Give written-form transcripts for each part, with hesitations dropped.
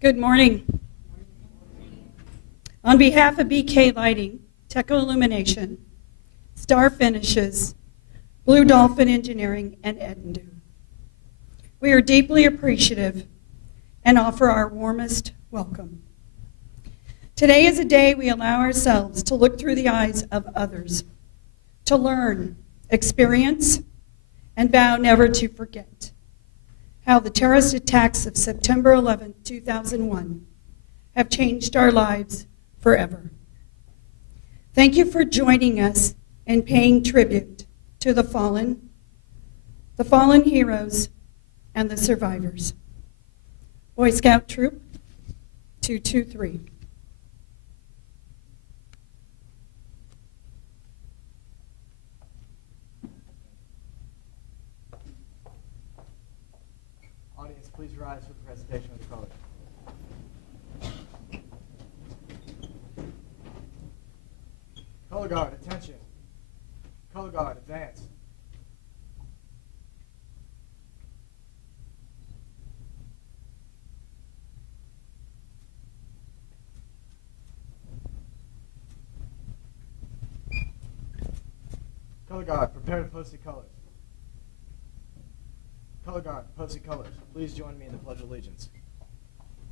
Good morning. On behalf of BK Lighting, TEKA Illumination, Star Finishes, Blue Dolphin Engineering, and Edindu, we are deeply appreciative and offer our warmest welcome. Today is a day we allow ourselves to look through the eyes of others, to learn, experience, and vow never to forget how the terrorist attacks of September 11, 2001 have changed our lives forever. Thank you for joining us in paying tribute to the fallen heroes, and the survivors. Boy Scout Troop 223. Audience, please rise for the presentation of the colors. Color guard, attention. Color guard, advance. Color guard, prepare to post the colors. Color guard, post the colors. Please join me in the Pledge of Allegiance.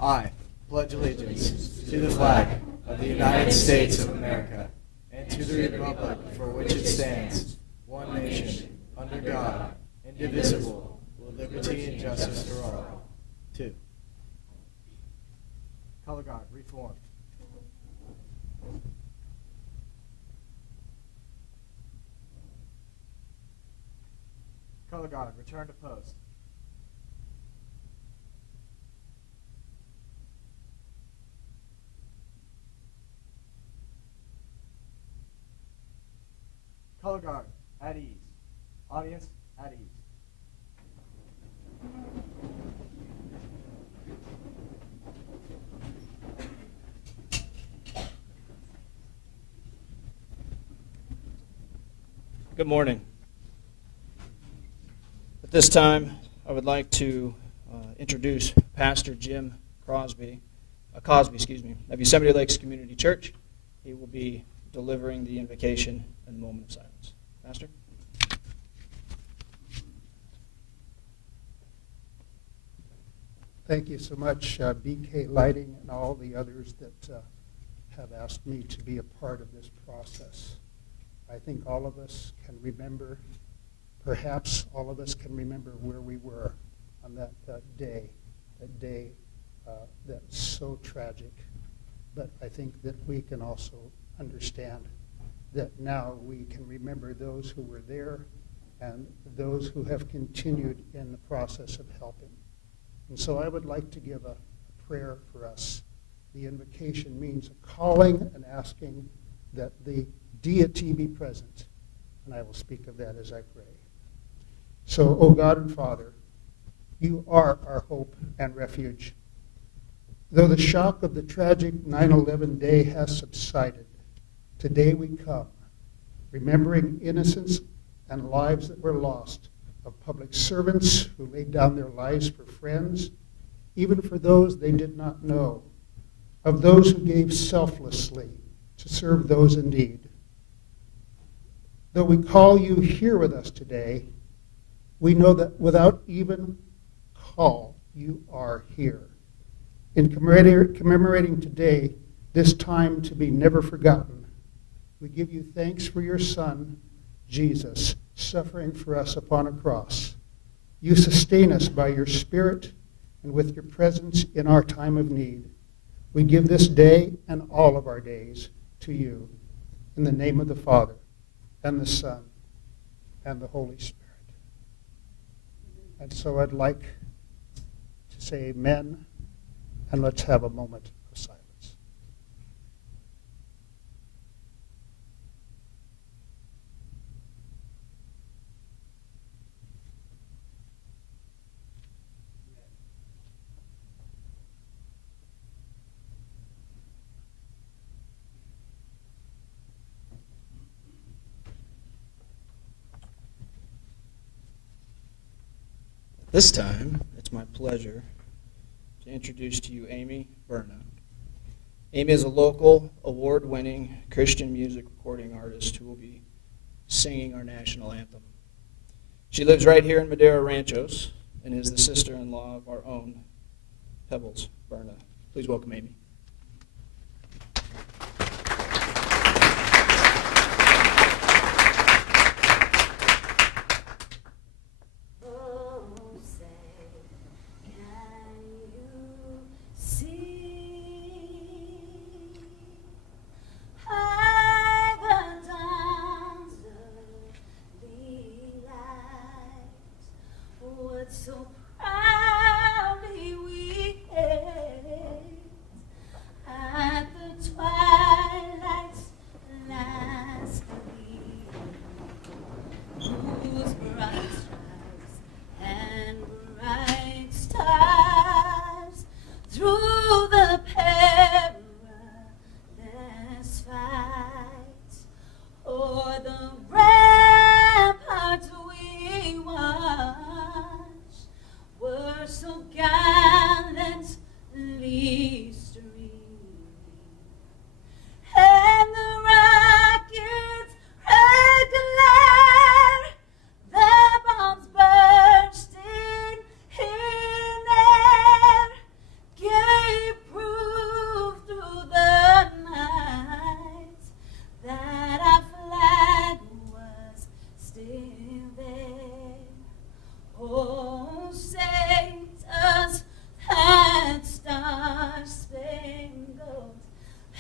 I pledge allegiance to the flag of the United States of America and to the republic for which it stands, one nation, under God, indivisible, with liberty and justice for all. 2. Color guard, reform. Color guard, return to post. Color guard, at ease. Audience, at ease. Good morning. At this time, I would like to introduce Pastor Jim Cosby, of Yosemite Lakes Community Church. He will be delivering the invocation and the moment of silence. Pastor? Thank you so much, BK Lighting and all the others that have asked me to be a part of this process. I think all of us can remember, perhaps all of us can remember where we were on that day that's so tragic. But I think that we can also understand that now we can remember those who were there and those who have continued in the process of helping. And so I would like to give a prayer for us. The invocation means a calling and asking that the deity be present. And I will speak of that as I pray. So, O God and Father, you are our hope and refuge. Though the shock of the tragic 9/11 day has subsided, today we come, remembering innocence and lives that were lost, of public servants who laid down their lives for friends, even for those they did not know, of those who gave selflessly to serve those in need. Though we call you here with us today, we know that without even call, you are here. In commemorating today, this time to be never forgotten, we give you thanks for your Son, Jesus, suffering for us upon a cross. You sustain us by your Spirit and with your presence in our time of need. We give this day and all of our days to you, in the name of the Father, and the Son, and the Holy Spirit. And so I'd like to say amen, and let's have a moment of silence. This time, it's my pleasure to introduce to you Amy Berna. Amy is a local, award-winning Christian music recording artist who will be singing our national anthem. She lives right here in Madera Ranchos and is the sister-in-law of our own Pebbles Berna. Please welcome Amy. So proudly we hailed at the twilight's last gleam, whose bright stripes and bright stars through the perilous fight o'er the ramparts we watched were so gallantly streaming, and the rockets' red glare, their bombs bursting in air, gave proof through the night that our flag was still there. Oh, say does that star-spangled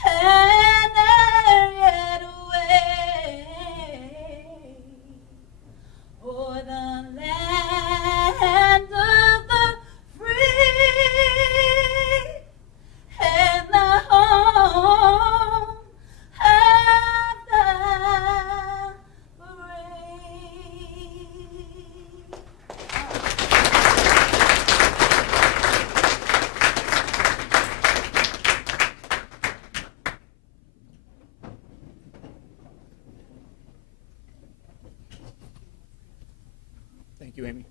banner yet wave o'er the land of the free and the home of the brave? Thank you, Amy.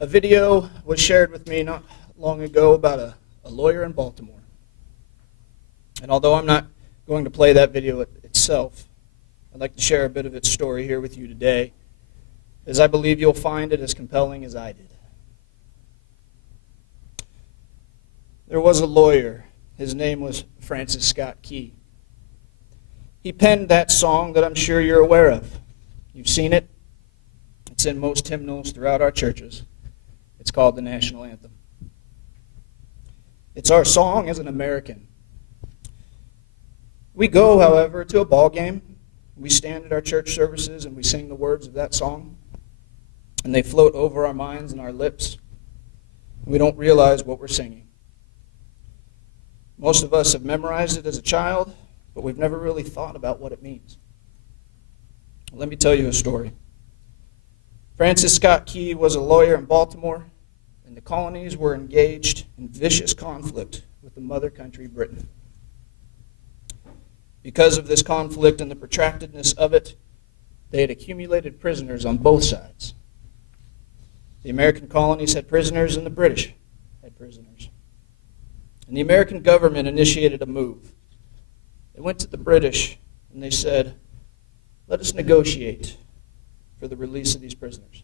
A video was shared with me not long ago about a lawyer in Baltimore. And although I'm not going to play that video itself, I'd like to share a bit of its story here with you today, as I believe you'll find it as compelling as I did. There was a lawyer. His name was Francis Scott Key. He penned that song that I'm sure you're aware of. You've seen it. It's in most hymnals throughout our churches. It's called the National Anthem. It's our song as an American. We go, however, to a ball game. We stand at our church services and we sing the words of that song. And they float over our minds and our lips. We don't realize what we're singing. Most of us have memorized it as a child, but we've never really thought about what it means. Let me tell you a story. Francis Scott Key was a lawyer in Baltimore, and the colonies were engaged in vicious conflict with the mother country, Britain. Because of this conflict and the protractedness of it, they had accumulated prisoners on both sides. The American colonies had prisoners, and the British had prisoners. And the American government initiated a move. They went to the British, and they said, "Let us negotiate for the release of these prisoners."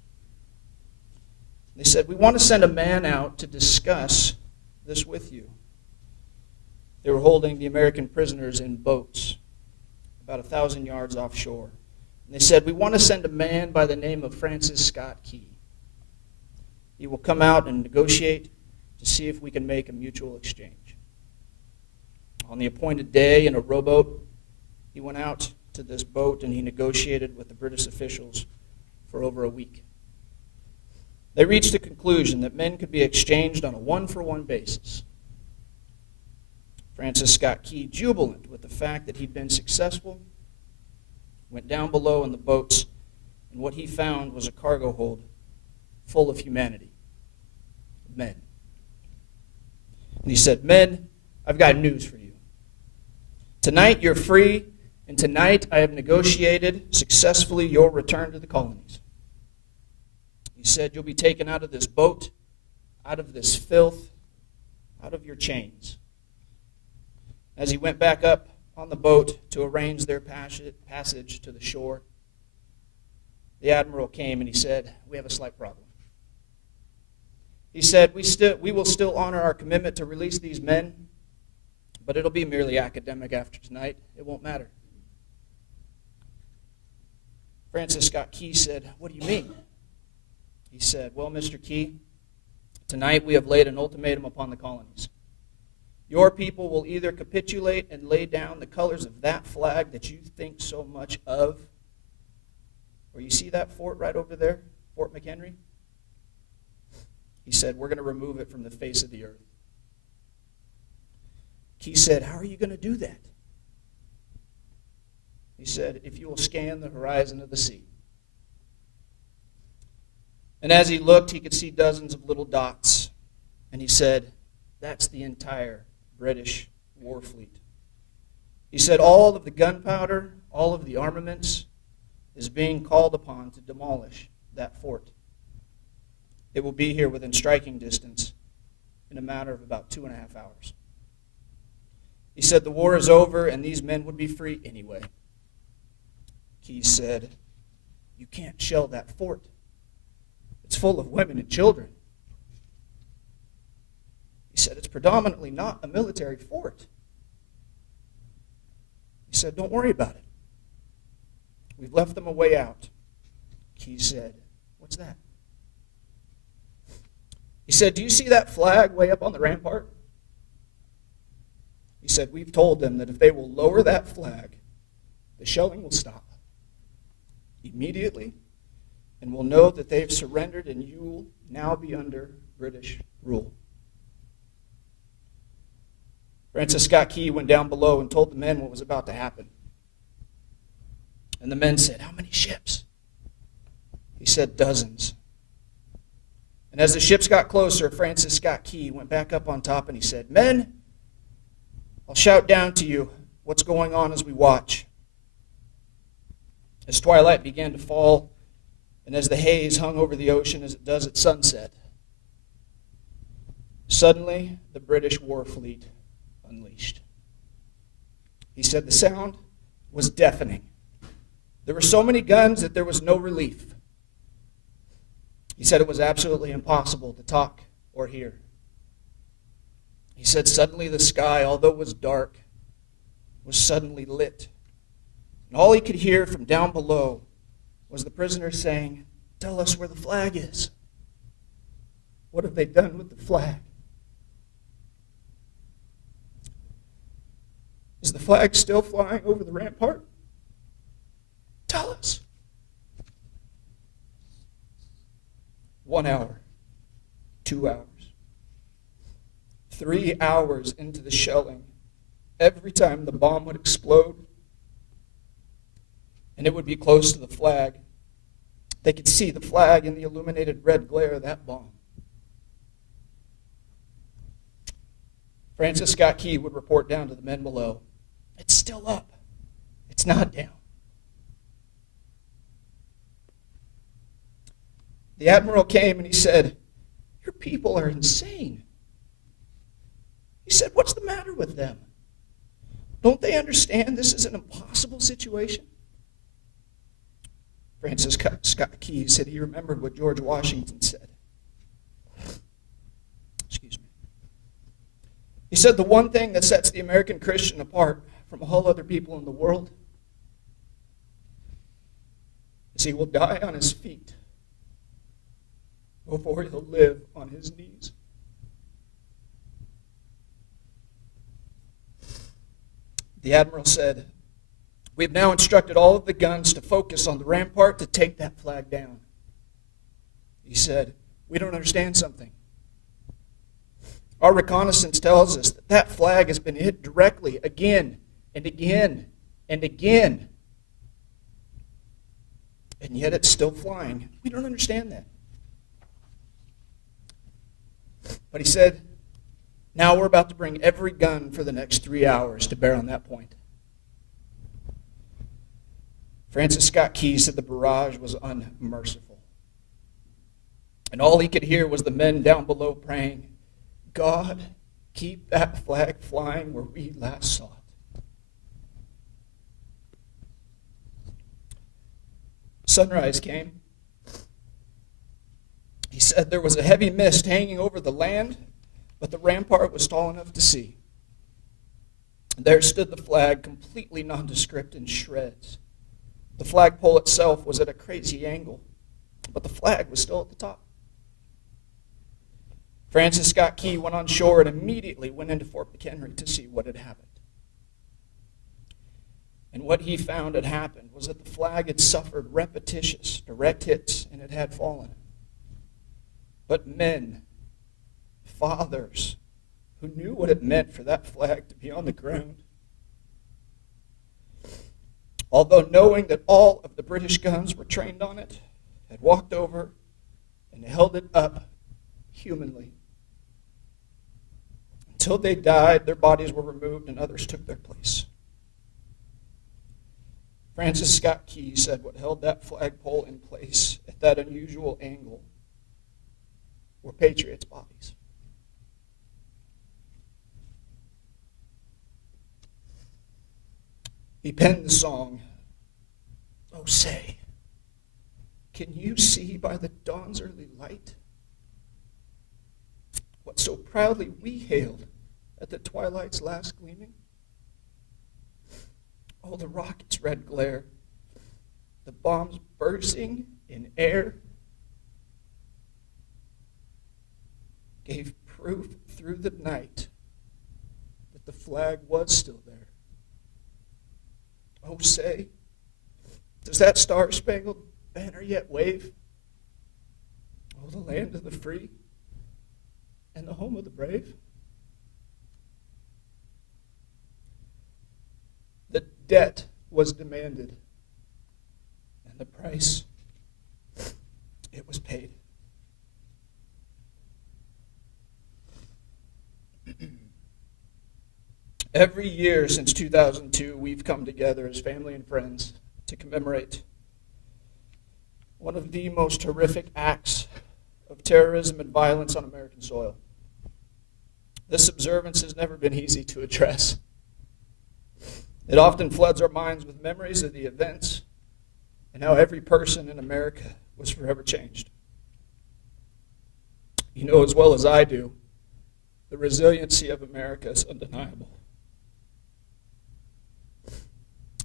They said, "We want to send a man out to discuss this with you." They were holding the American prisoners in boats about 1,000 yards offshore. And they said, "We want to send a man by the name of Francis Scott Key. He will come out and negotiate to see if we can make a mutual exchange." On the appointed day in a rowboat, he went out to this boat and he negotiated with the British officials for over a week. They reached a conclusion that men could be exchanged on a one-for-one basis. Francis Scott Key, jubilant with the fact that he'd been successful, went down below in the boats, and what he found was a cargo hold full of humanity, men. And he said, "Men, I've got news for you. Tonight you're free, and tonight I have negotiated successfully your return to the colonies. He said, you'll be taken out of this boat, out of this filth, out of your chains. As he went back up on the boat to arrange their passage to the shore, the admiral came and he said, we have a slight problem. He said, we will still honor our commitment to release these men, but it'll be merely academic after tonight. It won't matter. Francis Scott Key said, what do you mean? He said, well, Mr. Key, tonight we have laid an ultimatum upon the colonies. Your people will either capitulate and lay down the colors of that flag that you think so much of, or you see that fort right over there, Fort McHenry? He said, we're going to remove it from the face of the earth. Key said, how are you going to do that? He said, if you will scan the horizon of the sea. And as he looked, he could see dozens of little dots. And he said, that's the entire British war fleet. He said, all of the gunpowder, all of the armaments is being called upon to demolish that fort. It will be here within striking distance in a matter of about 2.5 hours. He said, the war is over and these men would be free anyway. Keyes said, you can't shell that fort. It's full of women and children. He said, it's predominantly not a military fort. He said, don't worry about it. We've left them a way out. Keyes said, what's that? He said, do you see that flag way up on the rampart? He said, we've told them that if they will lower that flag, the shelling will stop immediately, and we'll know that they've surrendered and you will now be under British rule. Francis Scott Key went down below and told the men what was about to happen. And the men said, how many ships? He said, dozens. And as the ships got closer, Francis Scott Key went back up on top and he said, men, I'll shout down to you what's going on as we watch. As twilight began to fall, and as the haze hung over the ocean as it does at sunset, suddenly the British war fleet unleashed. He said the sound was deafening. There were so many guns that there was no relief. He said it was absolutely impossible to talk or hear. He said suddenly the sky, although it was dark, was suddenly lit. And all he could hear from down below was the prisoners saying, tell us where the flag is. What have they done with the flag? Is the flag still flying over the rampart? Tell us. 1 hour, 2 hours, 3 hours into the shelling, every time the bomb would explode and it would be close to the flag, they could see the flag in the illuminated red glare of that bomb. Francis Scott Key would report down to the men below, it's still up. It's not down. The admiral came and he said, your people are insane. He said, what's the matter with them? Don't they understand this is an impossible situation? Francis Scott Key said he remembered what George Washington said. Excuse me. He said the one thing that sets the American Christian apart from all other people in the world is he will die on his feet before he'll live on his knees. The admiral said, we have now instructed all of the guns to focus on the rampart to take that flag down. He said, we don't understand something. Our reconnaissance tells us that that flag has been hit directly again and again and again. And yet it's still flying. We don't understand that. But he said, now we're about to bring every gun for the next 3 hours to bear on that point. Francis Scott Key said the barrage was unmerciful. And all he could hear was the men down below praying, God, keep that flag flying where we last saw it. Sunrise came. He said there was a heavy mist hanging over the land, but the rampart was tall enough to see. There stood the flag, completely nondescript in shreds. The flagpole itself was at a crazy angle, but the flag was still at the top. Francis Scott Key went on shore and immediately went into Fort McHenry to see what had happened. And what he found had happened was that the flag had suffered repetitious, direct hits, and it had fallen. But men, fathers, who knew what it meant for that flag to be on the ground, although knowing that all of the British guns were trained on it, had walked over and held it up humanly. Until they died, their bodies were removed and others took their place. Francis Scott Key said what held that flagpole in place at that unusual angle were patriots' bodies. He penned the song, "Oh say, can you see by the dawn's early light what so proudly we hailed at the twilight's last gleaming? Oh, the rocket's red glare, the bombs bursting in air, gave proof through the night that the flag was still there. Oh, say, does that star-spangled banner yet wave? Oh, the land of the free and the home of the brave." The debt was demanded, and the price, it was paid. Every year since 2002, we've come together as family and friends to commemorate one of the most horrific acts of terrorism and violence on American soil. This observance has never been easy to address. It often floods our minds with memories of the events and how every person in America was forever changed. You know as well as I do, the resiliency of America is undeniable.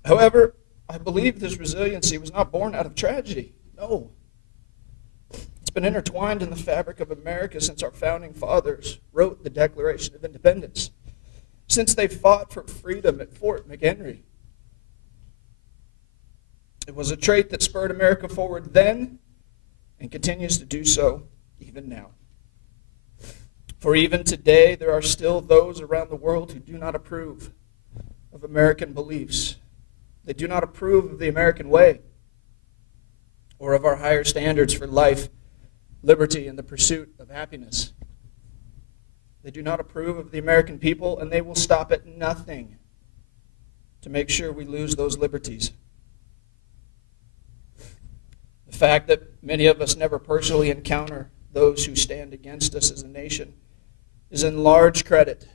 However, I believe this resiliency was not born out of tragedy. No. It's been intertwined in the fabric of America since our founding fathers wrote the Declaration of Independence, since they fought for freedom at Fort McHenry. It was a trait that spurred America forward then and continues to do so even now. For even today, there are still those around the world who do not approve of American beliefs. They do not approve of the American way or of our higher standards for life, liberty, and the pursuit of happiness. They do not approve of the American people, and they will stop at nothing to make sure we lose those liberties. The fact that many of us never personally encounter those who stand against us as a nation is in large credit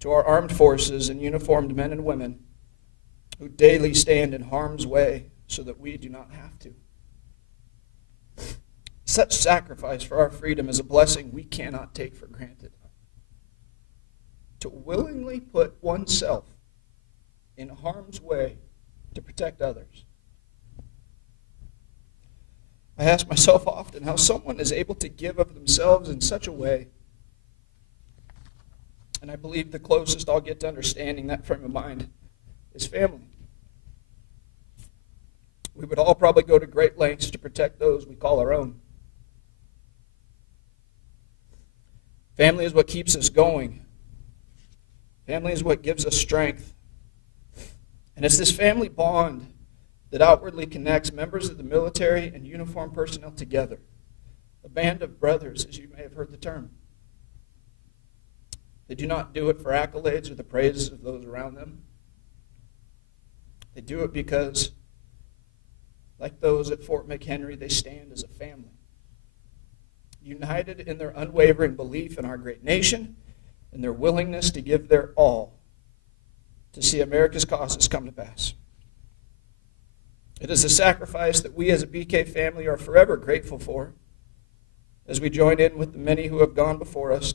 to our armed forces and uniformed men and women who daily stand in harm's way so that we do not have to. Such sacrifice for our freedom is a blessing we cannot take for granted. To willingly put oneself in harm's way to protect others. I ask myself often how someone is able to give of themselves in such a way. And I believe the closest I'll get to understanding that frame of mind is family. We would all probably go to great lengths to protect those we call our own. Family is what keeps us going. Family is what gives us strength. And it's this family bond that outwardly connects members of the military and uniformed personnel together. A band of brothers, as you may have heard the term. They do not do it for accolades or the praises of those around them. They do it because Like those at Fort McHenry, they stand as a family, united in their unwavering belief in our great nation and their willingness to give their all to see America's causes come to pass. It is a sacrifice that we as a BK family are forever grateful for, as we join in with the many who have gone before us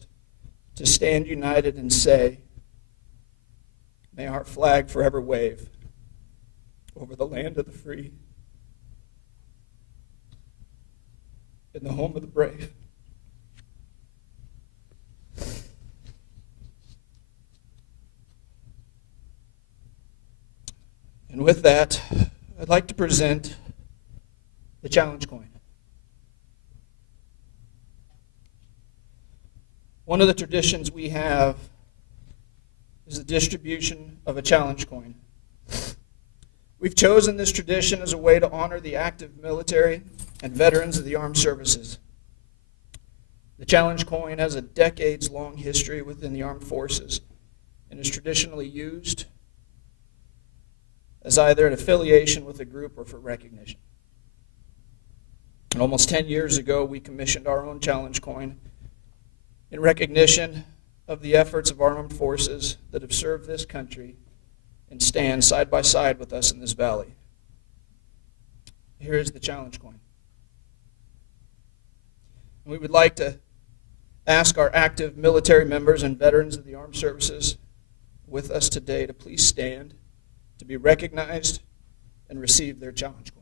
to stand united and say, may our flag forever wave over the land of the free, in the home of the brave. And with that, I'd like to present the challenge coin. One of the traditions we have is the distribution of a challenge coin. We've chosen this tradition as a way to honor the active military and veterans of the armed services. The challenge coin has a decades-long history within the armed forces and is traditionally used as either an affiliation with a group or for recognition. And almost 10 years ago, we commissioned our own challenge coin in recognition of the efforts of our armed forces that have served this country and stand side by side with us in this valley. Here is the challenge coin. And we would like to ask our active military members and veterans of the armed services with us today to please stand, to be recognized, and receive their challenge coin.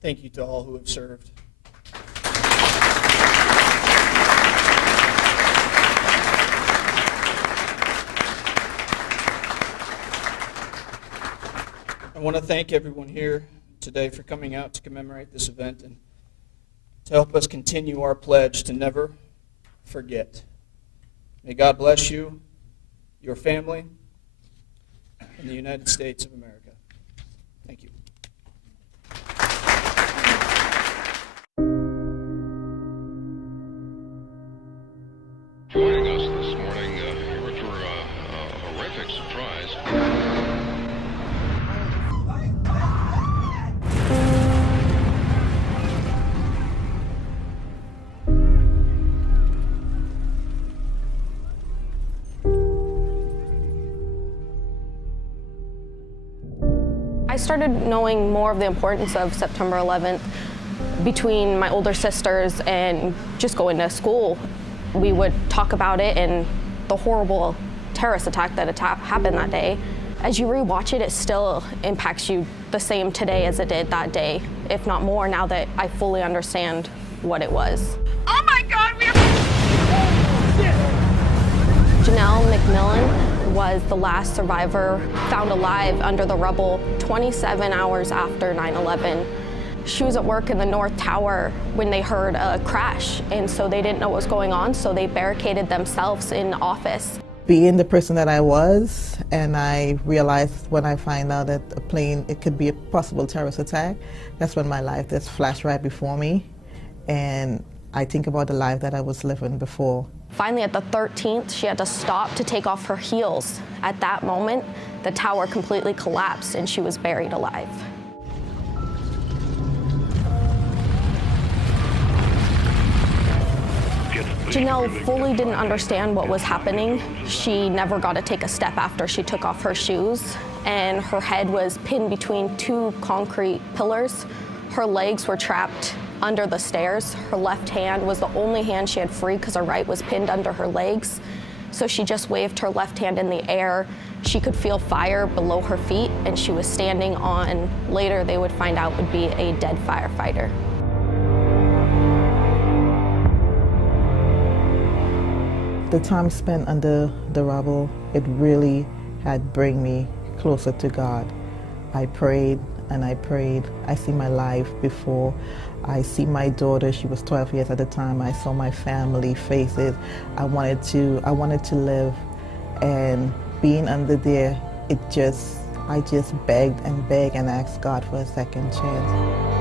Thank you to all who have served. I want to thank everyone here today for coming out to commemorate this event and to help us continue our pledge to never forget. May God bless you, your family, and the United States of America. Thank you. Joining us this morning, here for a horrific surprise. I started knowing more of the importance of September 11th between my older sisters and just going to school. We would talk about it and the horrible terrorist attack that happened that day. As you rewatch it, it still impacts you the same today as it did that day, if not more, now that I fully understand what it was. Oh my God, Janelle McMillan was the last survivor found alive under the rubble 27 hours after 9/11. She was at work in the North Tower when they heard a crash, and so they didn't know what was going on, so they barricaded themselves in the office. Being the person that I was, and I realized when I find out that a plane, it could be a possible terrorist attack, that's when my life just flashed right before me, and I think about the life that I was living before. Finally, at the 13th, she had to stop to take off her heels. At that moment, the tower completely collapsed and she was buried alive. Janelle fully didn't understand what was happening. She never got to take a step after she took off her shoes, and her head was pinned between two concrete pillars. Her legs were trapped under the stairs. Her left hand was the only hand she had free because her right was pinned under her legs. So she just waved her left hand in the air. She could feel fire below her feet, and she was standing on, later they would find out would be a dead firefighter. The time spent under the rubble, it really had bring me closer to God. I prayed and I prayed. I see my life before. I see my daughter. She was 12 years at the time. I saw my family faces. I wanted to live, and being under there, I just begged and asked God for a second chance.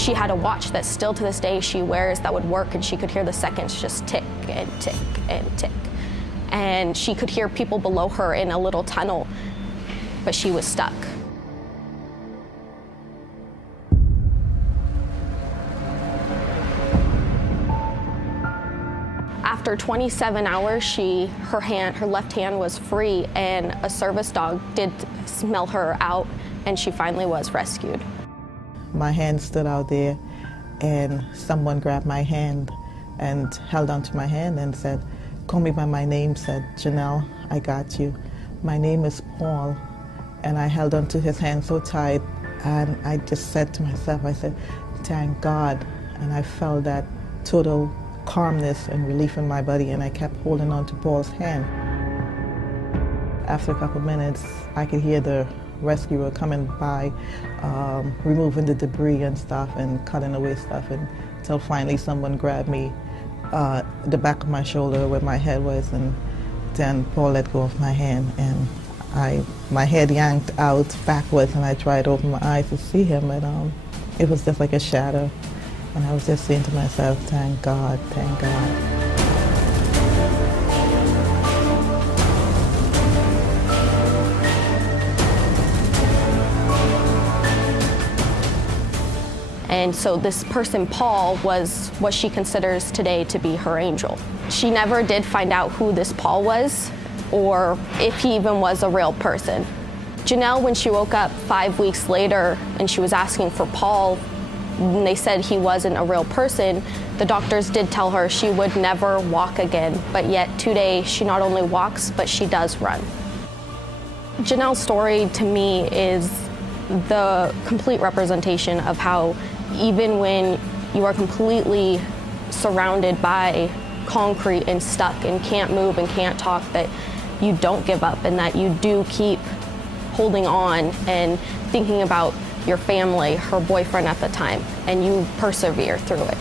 She had a watch that still to this day she wears that would work, and she could hear the seconds just tick and tick and tick. And she could hear people below her in a little tunnel, but she was stuck. After 27 hours, her left hand was free, and a service dog did smell her out, and she finally was rescued. My hand stood out there, and someone grabbed my hand and held onto my hand and said, call me by my name, said, Janelle, I got you. My name is Paul. And I held onto his hand so tight, and I just said to myself, I said, thank God. And I felt that total calmness and relief in my body, and I kept holding on to Paul's hand. After a couple minutes, I could hear the rescuer coming by, removing the debris and stuff and cutting away stuff, until finally someone grabbed me the back of my shoulder where my head was, and then Paul let go of my hand, and my head yanked out backwards, and I tried to open my eyes to see him, but it was just like a shadow, and I was just saying to myself, thank God, thank God. And so this person, Paul, was what she considers today to be her angel. She never did find out who this Paul was, or if he even was a real person. Janelle, when she woke up 5 weeks later and she was asking for Paul, and they said he wasn't a real person, the doctors did tell her she would never walk again, but yet today she not only walks, but she does run. Janelle's story to me is the complete representation of how even when you are completely surrounded by concrete and stuck and can't move and can't talk, that you don't give up and that you do keep holding on and thinking about your family, her boyfriend at the time, and you persevere through it.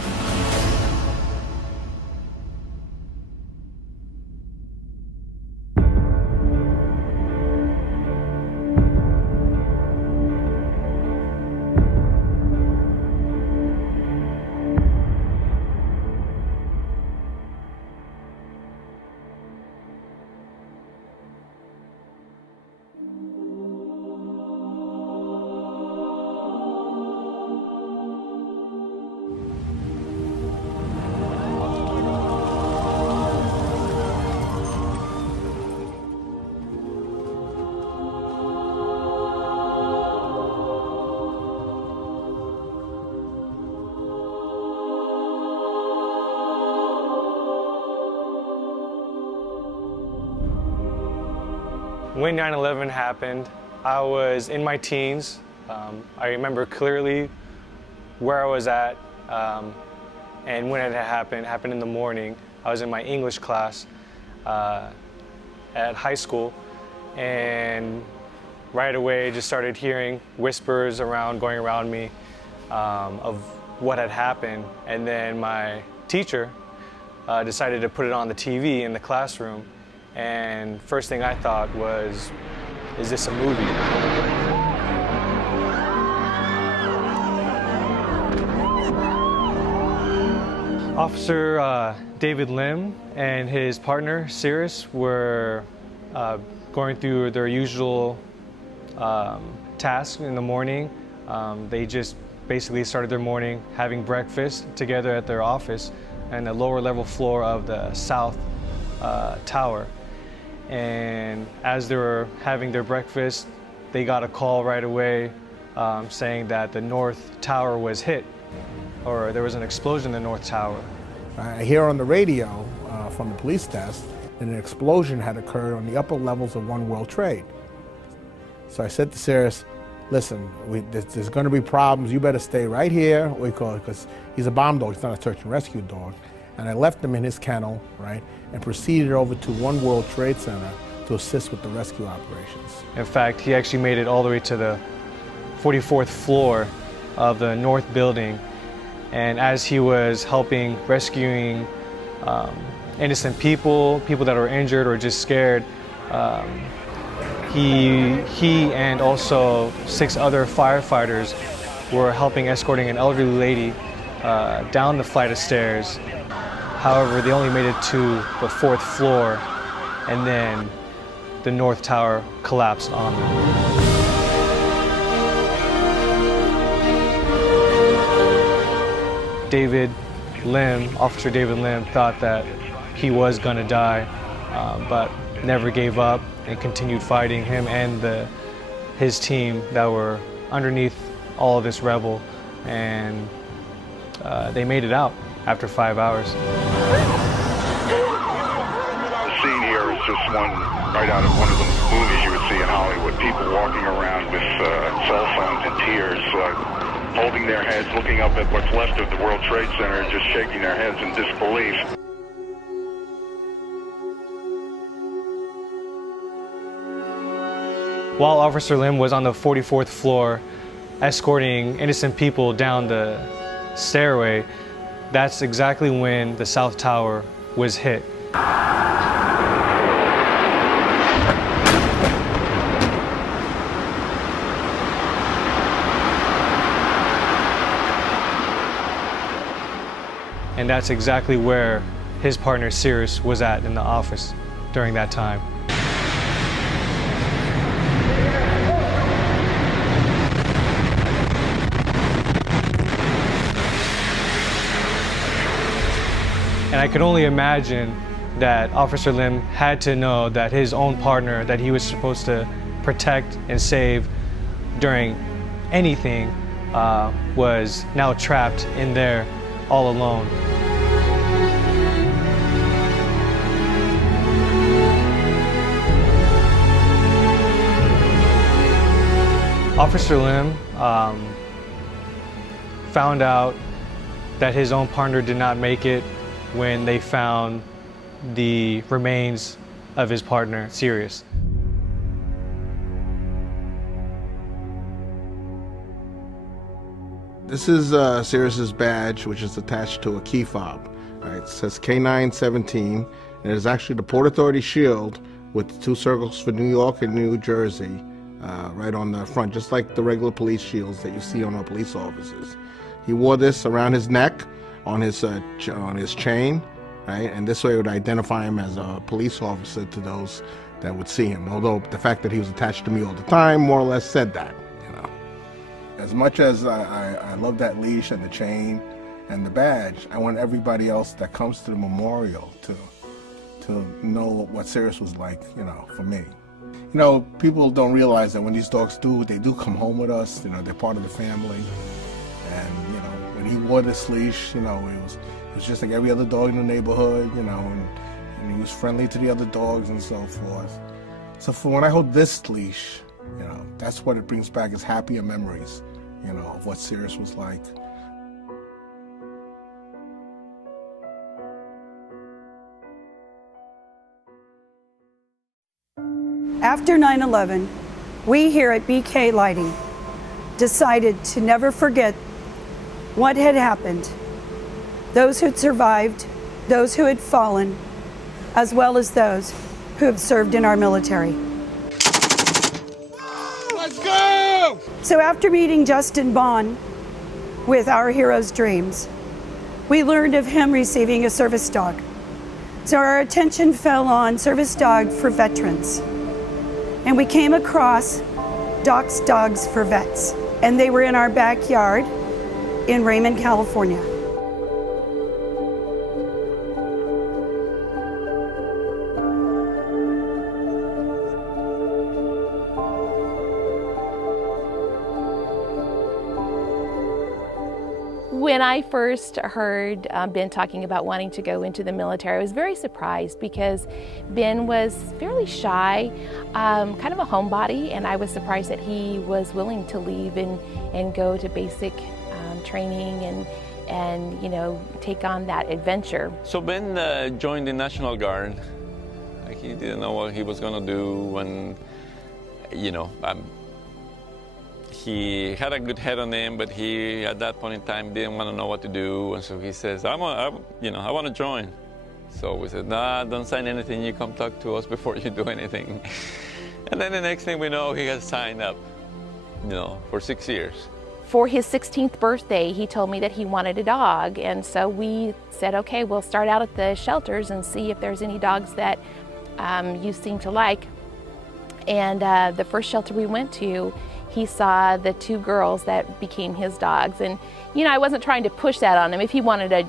When 9/11 happened, I was in my teens. I remember clearly where I was at, and when it happened in the morning. I was in my English class at high school, and right away just started hearing whispers going around me of what had happened. And then my teacher decided to put it on the TV in the classroom. And first thing I thought was, is this a movie? Officer David Lim and his partner, Cirrus, were going through their usual tasks in the morning. They just basically started their morning having breakfast together at their office on the lower level floor of the South Tower. And as they were having their breakfast, they got a call right away saying that the North Tower was hit, or there was an explosion in the North Tower. I hear on the radio from the police desk that an explosion had occurred on the upper levels of One World Trade. So I said to Cirrus, listen, there's going to be problems. You better stay right here, because he's a bomb dog. He's not a search and rescue dog. and I left him in his kennel, right, and proceeded over to One World Trade Center to assist with the rescue operations. In fact, he actually made it all the way to the 44th floor of the north building, and as he was helping rescuing innocent people that were injured or just scared, he and also 6 other firefighters were helping escorting an elderly lady down the flight of stairs. However, they only made it to the 4th floor, and then the North Tower collapsed on them. Officer David Lim thought that he was gonna die, but never gave up and continued fighting. Him and his team that were underneath all of this rubble, and they made it out after 5 hours. The scene here is just one right out of one of the movies you would see in Hollywood. People walking around with cell phones and tears, holding their heads, looking up at what's left of the World Trade Center and just shaking their heads in disbelief. While Officer Lim was on the 44th floor escorting innocent people down the stairway, that's exactly when the South Tower was hit. And that's exactly where his partner Cyrus was at in the office during that time. And I could only imagine that Officer Lim had to know that his own partner that he was supposed to protect and save during anything was now trapped in there all alone. Officer Lim found out that his own partner did not make it when they found the remains of his partner, Cyrus. This is Cyrus's badge, which is attached to a key fob. Right? It says K917, and it is actually the Port Authority shield with the 2 circles for New York and New Jersey right on the front, just like the regular police shields that you see on our police officers. He wore this around his neck, on his chain, right? And this way it would identify him as a police officer to those that would see him. Although the fact that he was attached to me all the time more or less said that, you know. As much as I love that leash and the chain and the badge, I want everybody else that comes to the memorial to know what Cyrus was like, you know, for me. You know, people don't realize that when these dogs they do come home with us, you know, they're part of the family. And, you know, when he wore this leash, you know, it was just like every other dog in the neighborhood, you know, and he was friendly to the other dogs and so forth. So for when I hold this leash, you know, that's what it brings back is happier memories, you know, of what Cyrus was like. After 9/11, we here at BK Lighting decided to never forget what had happened, those who had survived, those who had fallen, as well as those who have served in our military. Let's go! So after meeting Justin Bond with Our Hero's Dreams, we learned of him receiving a service dog. So our attention fell on service dog for veterans. And we came across Doc's Dogs for Vets, and they were in our backyard in Raymond, California. When I first heard Ben talking about wanting to go into the military, I was very surprised because Ben was fairly shy, kind of a homebody, and I was surprised that he was willing to leave and go to basic training and take on that adventure. So Ben joined the National Guard. He didn't know what he was going to do when, he had a good head on him, but he, at that point in time, didn't want to know what to do. And so he says, I want to join. So we said, nah, don't sign anything. You come talk to us before you do anything. And then the next thing we know, he has signed up, for 6 years. For his 16th birthday, he told me that he wanted a dog. And so we said, okay, we'll start out at the shelters and see if there's any dogs that you seem to like. And the first shelter we went to, he saw the 2 girls that became his dogs. And, I wasn't trying to push that on him. If he wanted a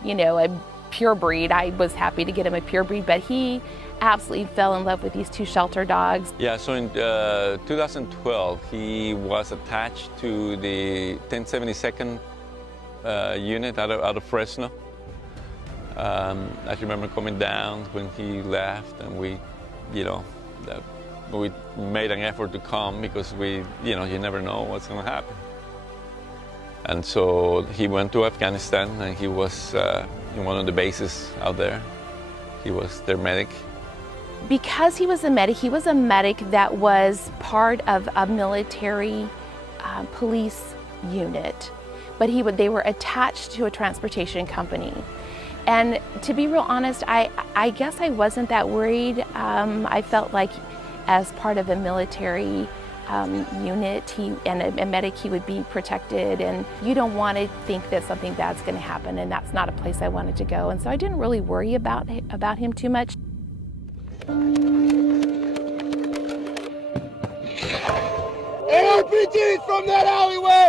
pure breed, I was happy to get him a pure breed, but he absolutely fell in love with these 2 shelter dogs. Yeah, so in 2012, he was attached to the 1072nd unit out of Fresno. I remember coming down when he left, and we made an effort to come because you never know what's going to happen. And so he went to Afghanistan, and he was in one of the bases out there. He was their medic. Because he was a medic that was part of a military police unit, but they were attached to a transportation company. And to be real honest, I guess I wasn't that worried. I felt like as part of a military unit and a medic, he would be protected, and you don't want to think that something bad's going to happen, and that's not a place I wanted to go. And so I didn't really worry about him too much. LPG from that alleyway!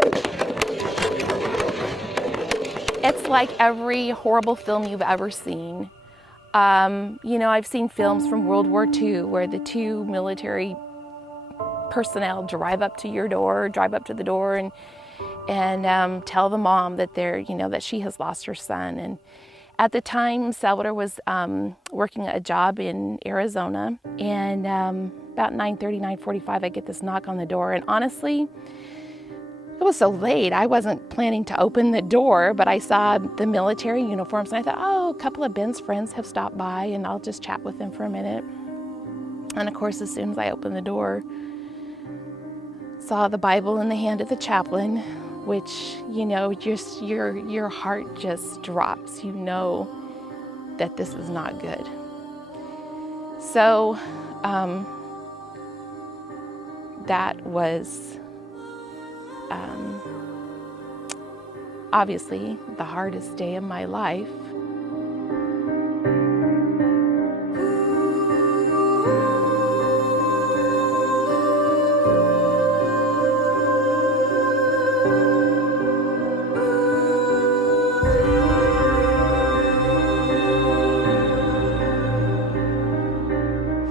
It's like every horrible film you've ever seen. I've seen films from World War II where the 2 military personnel drive up to the door and tell the mom that that she has lost her son. And at the time, Salvador was working a job in Arizona, and about 9:30, 9:45, I get this knock on the door, and honestly, it was so late, I wasn't planning to open the door, but I saw the military uniforms, and I thought, oh, a couple of Ben's friends have stopped by, and I'll just chat with them for a minute. And of course, as soon as I opened the door, saw the Bible in the hand of the chaplain, which, just your heart just drops. You know that this is not good. So that was obviously the hardest day of my life.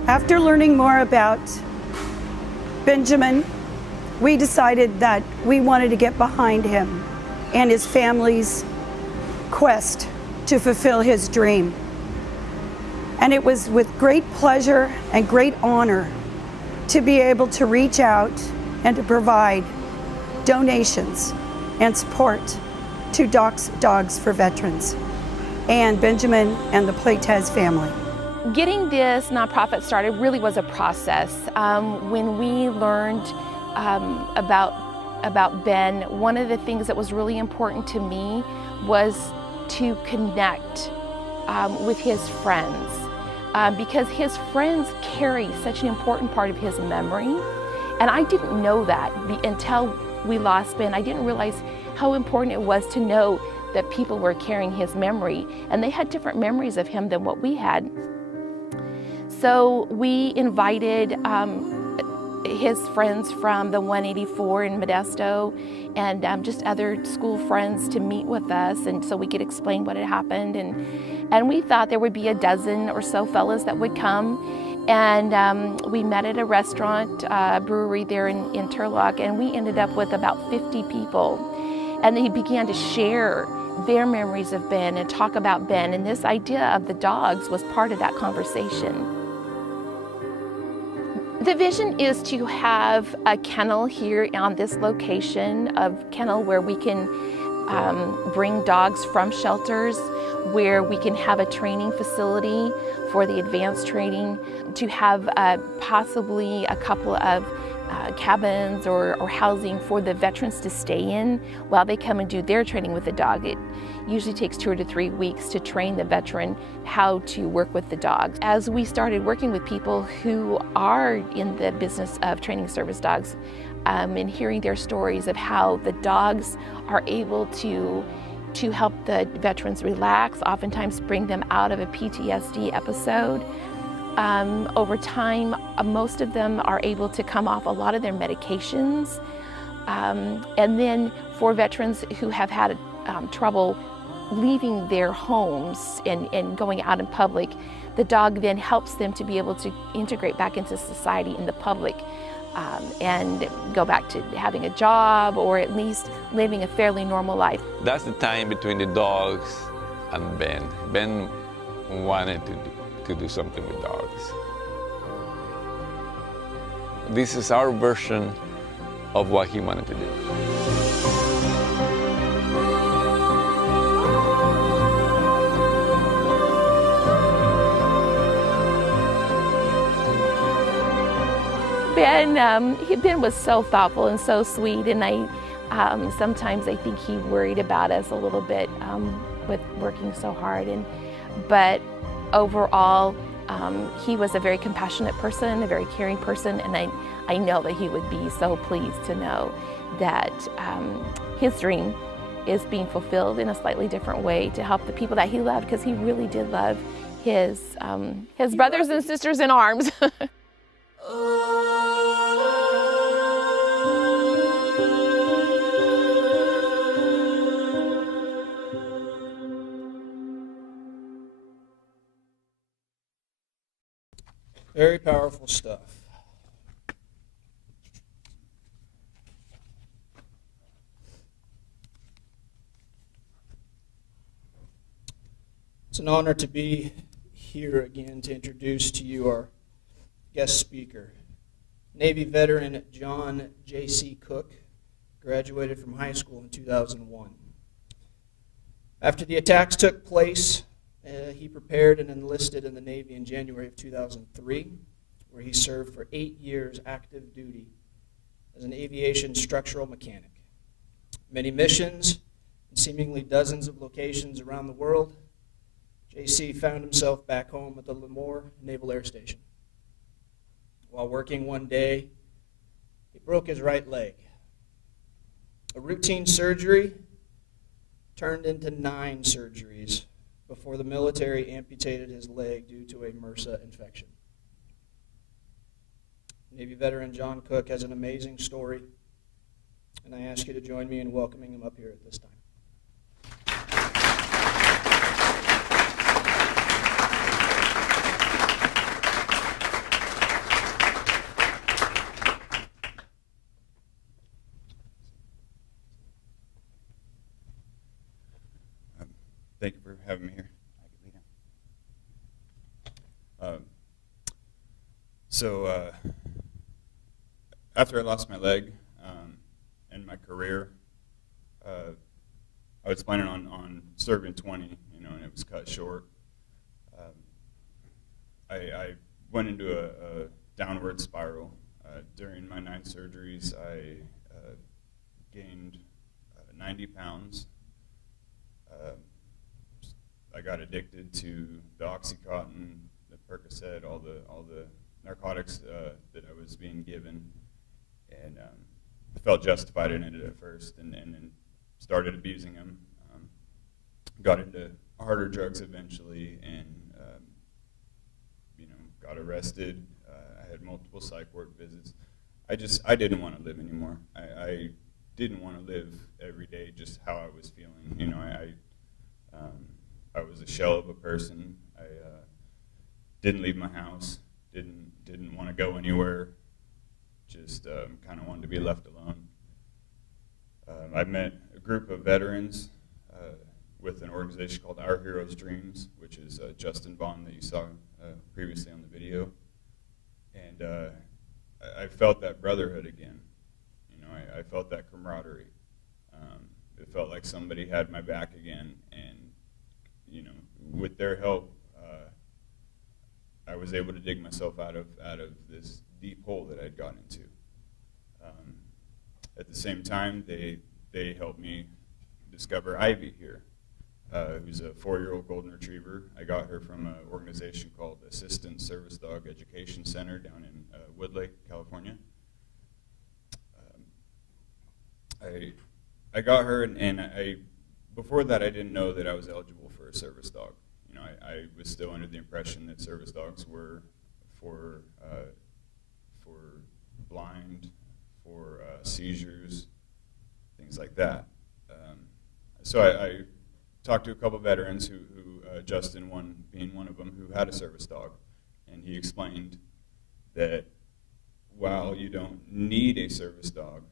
After learning more about Benjamin, we decided that we wanted to get behind him and his family's quest to fulfill his dream. And it was with great pleasure and great honor to be able to reach out and to provide donations and support to Dogs for Veterans and Benjamin and the Playtez family. Getting this nonprofit started really was a process. When we learned about Ben, one of the things that was really important to me was to connect with his friends, because his friends carry such an important part of his memory. And I didn't know that until we lost Ben. I didn't realize how important it was to know that people were carrying his memory, and they had different memories of him than what we had. So we invited his friends from the 184 in Modesto and just other school friends to meet with us, and so we could explain what had happened. And we thought there would be a dozen or so fellas that would come. And we met at a restaurant, brewery there in Turlock, and we ended up with about 50 people. And they began to share their memories of Ben and talk about Ben, and this idea of the dogs was part of that conversation. The vision is to have a kennel here on this location of kennel where we can bring dogs from shelters where we can have a training facility for the advanced training, to have possibly a couple of cabins or housing for the veterans to stay in while they come and do their training with the dog. It usually takes 2 to 3 weeks to train the veteran how to work with the dogs. As we started working with people who are in the business of training service dogs, and hearing their stories of how the dogs are able to help the veterans relax, oftentimes bring them out of a PTSD episode. Over time, most of them are able to come off a lot of their medications. And then for veterans who have had trouble leaving their homes and going out in public, the dog then helps them to be able to integrate back into society in the public, and go back to having a job or at least living a fairly normal life. That's the time between the dogs and Ben. Ben wanted to do something with dogs. This is our version of what he wanted to do. Ben was so thoughtful and so sweet, and sometimes I think he worried about us a little bit with working so hard. But overall, he was a very compassionate person, a very caring person, and I know that he would be so pleased to know that his dream is being fulfilled in a slightly different way to help the people that he loved, because he really did love his brothers and sisters in arms. Very powerful stuff. It's an honor to be here again to introduce to you our guest speaker. Navy veteran John J.C. Cook graduated from high school in 2001. After the attacks took place, he prepared and enlisted in the Navy in January of 2003, where he served for 8 years active duty as an aviation structural mechanic. Many missions and seemingly dozens of locations around the world, JC found himself back home at the Lemoore Naval Air Station. While working one day, he broke his right leg. A routine surgery turned into 9 surgeries before the military amputated his leg due to a MRSA infection. Navy veteran John Cook has an amazing story, and I ask you to join me in welcoming him up here at this time. Thank you for having me here. After I lost my leg and my career, I was planning on serving 20, and it was cut short. I went into a downward spiral. During my 9 surgeries, I gained 90 pounds. I got addicted to the Oxycontin, the Percocet, all the narcotics that I was being given, and I felt justified in it at first, and then started abusing them. Got into harder drugs eventually, and got arrested. I had multiple psych ward visits. I didn't want to live anymore. I didn't want to live every day just how I was feeling. I was a shell of a person. I didn't leave my house. Didn't want to go anywhere. Just kind of wanted to be left alone. I met a group of veterans with an organization called Our Heroes' Dreams, which is Justin Bond that you saw previously on the video. And I felt that brotherhood again. I felt that camaraderie. It felt like somebody had my back again, and with their help, I was able to dig myself out of this deep hole that I'd gotten into. At the same time, they helped me discover Ivy here, who's a 4-year-old golden retriever. I got her from an organization called Assistant Service Dog Education Center down in Woodlake, California. I got her, and before that, I didn't know that I was eligible for a service dog. I was still under the impression that service dogs were for blind, for seizures, things like that. So I talked to a couple veterans who Justin being one of them, who had a service dog, and he explained that while you don't need a service dog,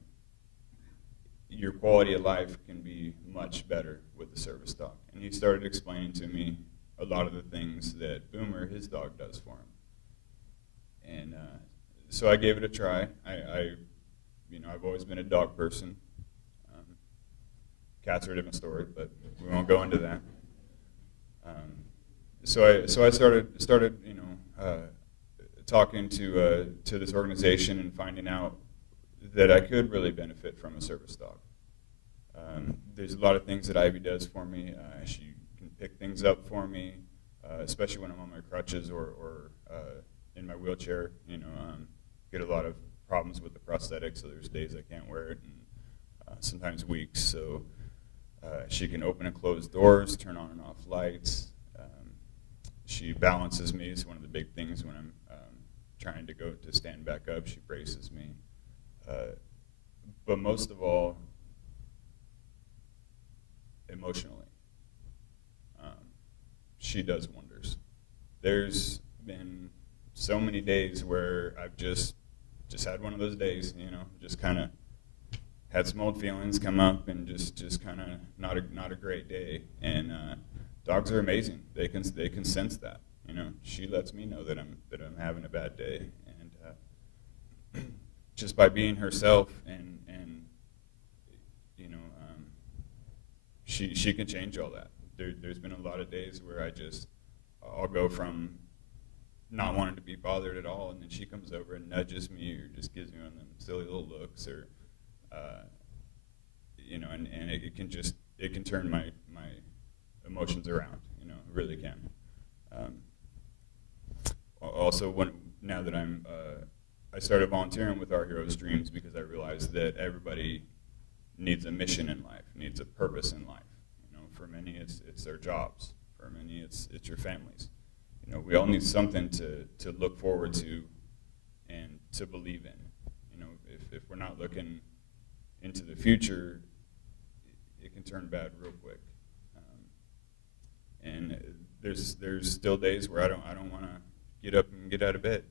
your quality of life can be much better with a service dog. And he started explaining to me a lot of the things that Boomer, his dog, does for him. And so I gave it a try. I've always been a dog person. Cats are a different story, but we won't go into that. So I started talking to this organization and finding out that I could really benefit from a service dog. There's a lot of things that Ivy does for me. She can pick things up for me, especially when I'm on my crutches or in my wheelchair. Get a lot of problems with the prosthetic, so there's days I can't wear it, and sometimes weeks. So she can open and close doors, turn on and off lights. She balances me. It's one of the big things when I'm trying to go to stand back up. She braces me. But most of all, emotionally, she does wonders. There's been so many days where I've just had one of those days, just kind of had some old feelings come up, and just kind of not a great day. And dogs are amazing. They can sense that. She lets me know that I'm having a bad day, and just by being herself, and she can change all that. There's been a lot of days where I'll go from not wanting to be bothered at all, and then she comes over and nudges me, or just gives me one of them silly little looks, or and it can turn my emotions around. It really can. Also, now that I started volunteering with Our Heroes Dreams, because I realized that everybody needs a mission in life, needs a purpose in life. For many, it's their jobs. For many, it's your families. We all need something to look forward to and to believe in. If we're not looking into the future, it can turn bad real quick. And there's still days where I don't want to get up and get out of bed.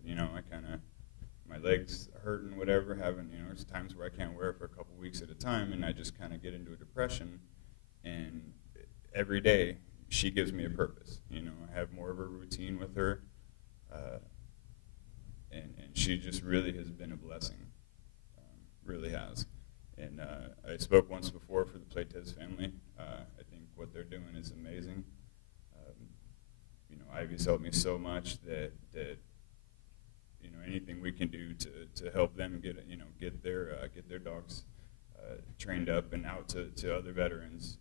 My legs hurt and whatever. There's times where I can't wear it for a couple weeks at a time, and I just kind of get into a depression. And every day, she gives me a purpose. I have more of a routine with her, and she just really has been a blessing, really has. And I spoke once before for the Playtez family. I think what they're doing is amazing. Ivy's helped me so much that anything we can do to help them get their dogs trained up and out to other veterans,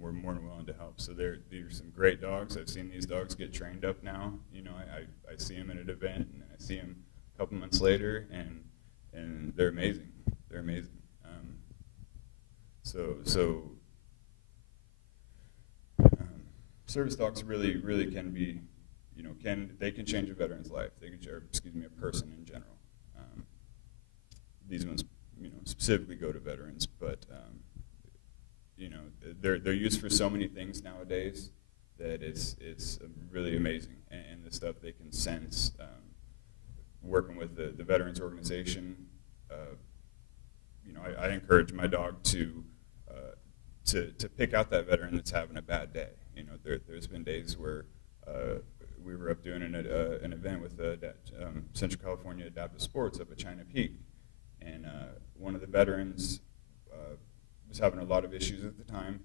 we're more than willing to help. So there's some great dogs. I've seen these dogs get trained up now. I see them at an event, and I see them a couple months later, and they're amazing. They're amazing. Service dogs really can be, they can change a veteran's life. They can, a person in general. These ones, specifically go to veterans, but they're used for so many things nowadays that it's really amazing. And the stuff they can sense, working with the veterans organization, I encourage my dog to pick out that veteran that's having a bad day. There's been days where we were up doing an event with Central California Adaptive Sports up at China Peak, and one of the veterans was having a lot of issues at the time.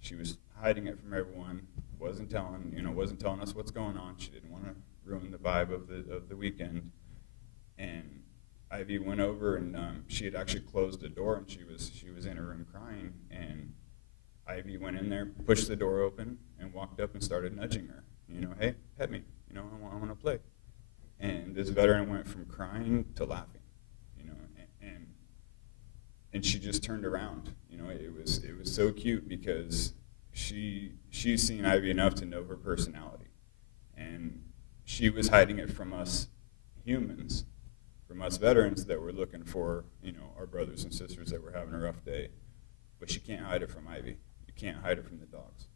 She was hiding it from everyone. Wasn't telling us what's going on. She didn't want to ruin the vibe of the weekend. And Ivy went over, and she had actually closed the door, and she was in her room crying. And Ivy went in there, pushed the door open, and walked up and started nudging her. Hey, pet me. I want to play. And this veteran went from crying to laughing. And she just turned around. It was so cute because she's seen Ivy enough to know her personality, and she was hiding it from us humans, from us veterans that were looking for our brothers and sisters that were having a rough day. But she can't hide it from Ivy. You can't hide it from the dogs.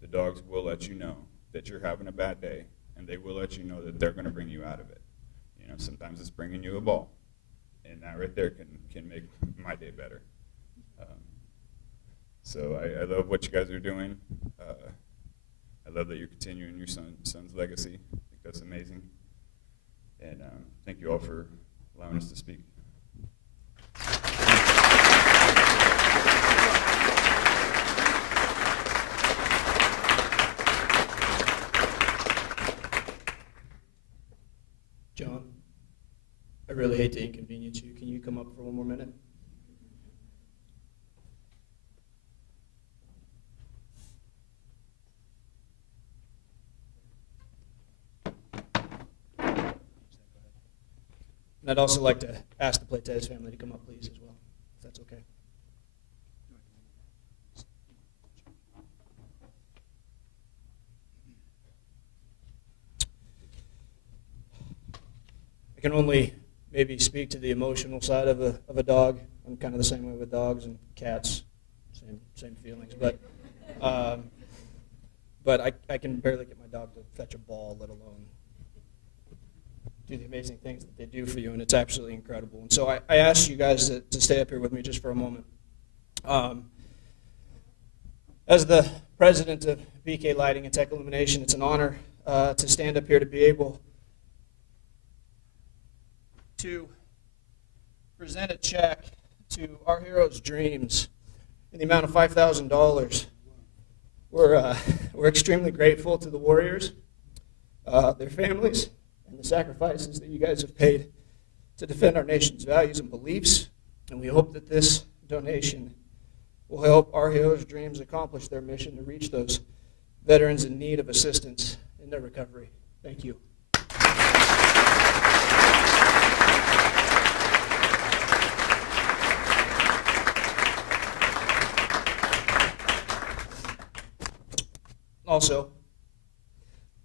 The dogs will let you know that you're having a bad day, and they will let you know that they're going to bring you out of it. Sometimes it's bringing you a ball, and that right there can make my day better. So I love what you guys are doing. I love that you're continuing your son's legacy. I think that's amazing. And thank you all for allowing us to speak. John, I really hate to inconvenience you. Can you come up for one more minute? And I'd also like to ask the Playtez family to come up, please, as well, if that's okay. I can only maybe speak to the emotional side of a dog. I'm kind of the same way with dogs and cats, same feelings. But I can barely get my dog to fetch a ball, let alone do the amazing things that they do for you, and it's absolutely incredible. And so I asked you guys to stay up here with me just for a moment. As the president of BK Lighting and TEKA Illumination, it's an honor to stand up here to be able to present a check to Our Heroes' Dreams in the amount of $5,000. We're extremely grateful to the warriors, their families, and the sacrifices that you guys have paid to defend our nation's values and beliefs. And we hope that this donation will help Our Heroes' Dreams accomplish their mission to reach those veterans in need of assistance in their recovery. Thank you. Also,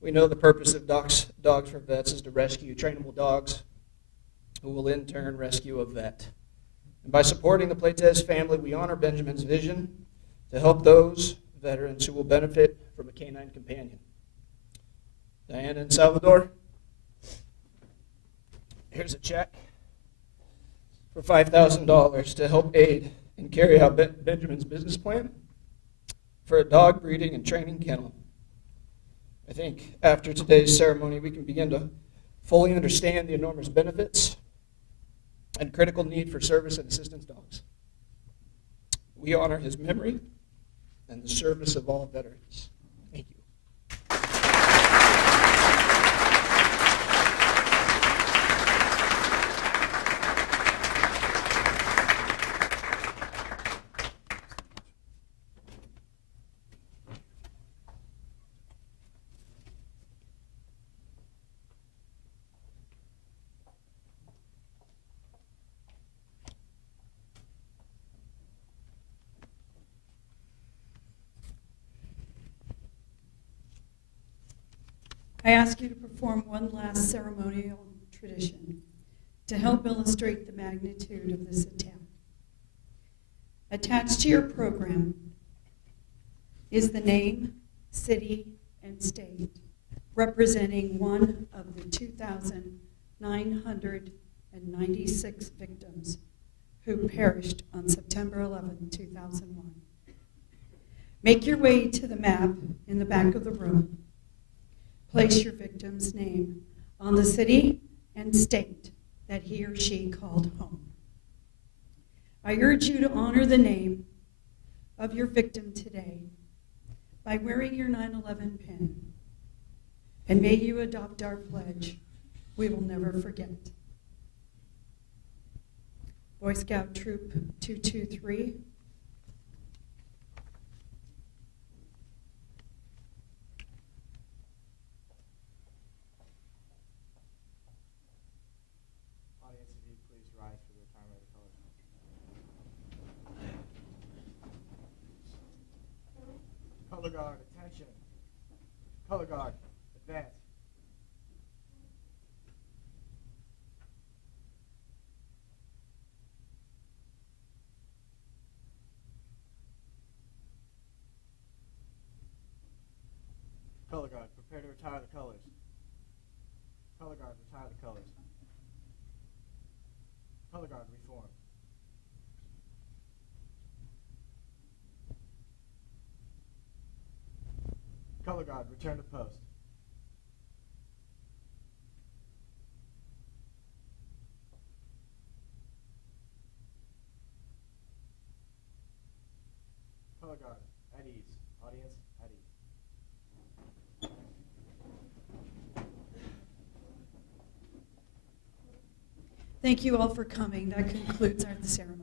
we know the purpose of Dogs for Vets is to rescue trainable dogs who will in turn rescue a vet. And by supporting the Playtez family, we honor Benjamin's vision to help those veterans who will benefit from a canine companion. Diana and Salvador, here's a check for $5,000 to help aid and carry out Benjamin's business plan for a dog breeding and training kennel. I think after today's ceremony, we can begin to fully understand the enormous benefits and critical need for service and assistance dogs. We honor his memory and the service of all veterans. Thank you. I ask you to perform one last ceremonial tradition to help illustrate the magnitude of this attack. Attached to your program is the name, city, and state representing one of the 2,996 victims who perished on September 11, 2001. Make your way to the map in the back of the room. Place your victim's name on the city and state that he or she called home. I urge you to honor the name of your victim today by wearing your 9/11 pin. And may you adopt our pledge, we will never forget. Boy Scout Troop 223. Audience, if you please rise for the retirement of the colors. Color guard, attention. Color guard, advance. Color guard, prepare to retire the colors. Color guard, retire the colors. Color guard, reform. Color guard, return to post. Color guard, at ease. Audience, at ease. Thank you all for coming. That concludes our ceremony.